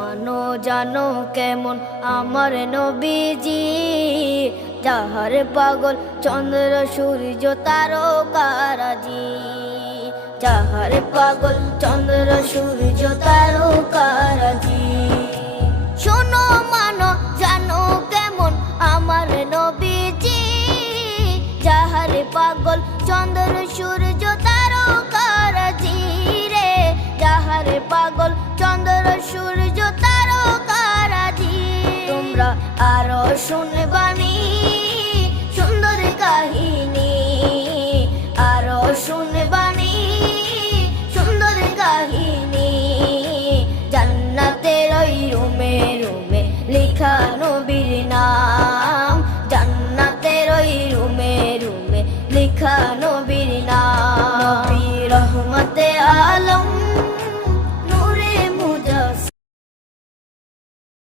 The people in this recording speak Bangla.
মানো জানো কেমন আমার নবীজি, যাহার পাগল চন্দ্র সূর্য তারকারাজি, যাহার পাগল চন্দ্র সূর্য তারকারাজি। শোনো মানো জানো কেমন আমার নবীজি, যাহার পাগল চন্দ্র সূর্য তারকারাজি রে, যাহার পাগল চন্দ্র সূর্য তারকারাজি। তোমরা আরো শুনে